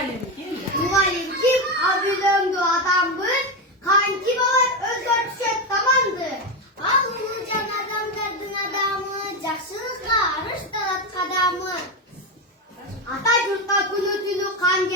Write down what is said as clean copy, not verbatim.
Muallim kim? Muallim kim? Abidöndü adamdır. Kanki var, öz örtüşet tamandır. Ağlıcan adamdardın adamı, Caşılıkla arış dalat kadamı. Ata yurtta kulütülü kan